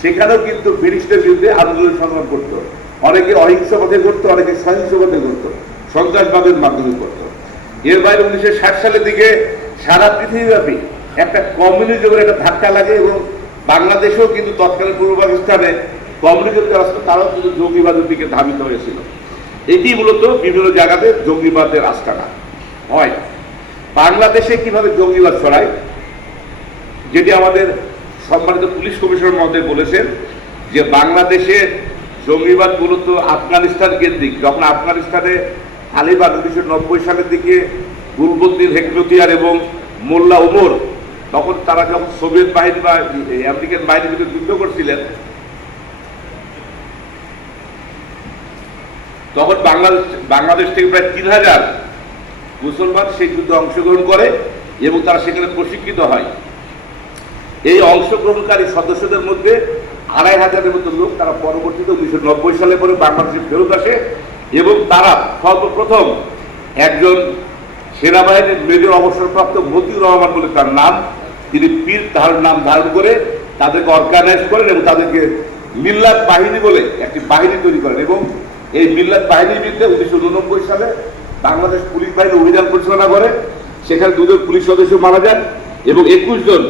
সেখানেও কিন্তু ব্রিটিশদের বিরুদ্ধে আন্দোলন সংগ্রাম করত। অনেকে অহিংস পথে করতো, অনেকে সহিংস পথে করতো, সন্ত্রাসবাদের মাধ্যমে করতো। এর বাইরে 1960 সালের দিকে সারা পৃথিবীব্যাপী একটা কমিউনিজমের একটা ধাক্কা লাগে এবং বাংলাদেশেও কিন্তু তৎকালীন পূর্ব পাকিস্তানে কমিউনিজম যারা ছিল তারাও কিন্তু জঙ্গিবাদের দিকে ধাবিত হয়েছিল। এটি মূলত বিভিন্ন জায়গাতে জঙ্গিবাদের আস্তানা হয়। বাংলাদেশে কিভাবে জঙ্গিবাদ ছড়ায়, যেটি আমাদের সম্মানিত পুলিশ কমিশনার মহোদয় বলেছেন যে বাংলাদেশে জঙ্গিবাদ মূলত আফগানিস্তান কেন্দ্রিক। যখন আফগানিস্তানে তালিবান 1990 সালের দিকে গুলবুদ্দিন হেকমতিয়ার এবং মোল্লা ওমর, তখন তারা যখন সোভিয়েত বাহিনী বা আমেরিকান বাহিনীর বিরুদ্ধে যুদ্ধ করছিলেন, তখন বাংলাদেশ থেকে প্রায় 3000 মুসলমান সেই যুদ্ধে অংশগ্রহণ করে এবং তারা সেখানে প্রশিক্ষিত হয়। এই অংশগ্রহণকারী সদস্যদের মধ্যে 2500-এর মতো লোক তারা পরবর্তীতে 1990 সালে পরে বাংলাদেশে ফেরত আসে এবং তারা সর্বপ্রথম একজন সেনাবাহিনীর মেজর অবসরপ্রাপ্ত মতিউর রহমান বলে তার নাম, তিনি পীর নাম ধারণ করে তাদেরকে অর্গানাইজ করেন এবং তাদেরকে মিল্লাত বাহিনী বলে একটি বাহিনী তৈরি করেন এবং এই মিল্লাত বাহিনীর বিরুদ্ধে 1989 সালে বাংলাদেশ পুলিশ বাহিনী অভিযান পরিচালনা করে। সেখানে 2 জন পুলিশ সদস্য মারা যান এবং 21 জন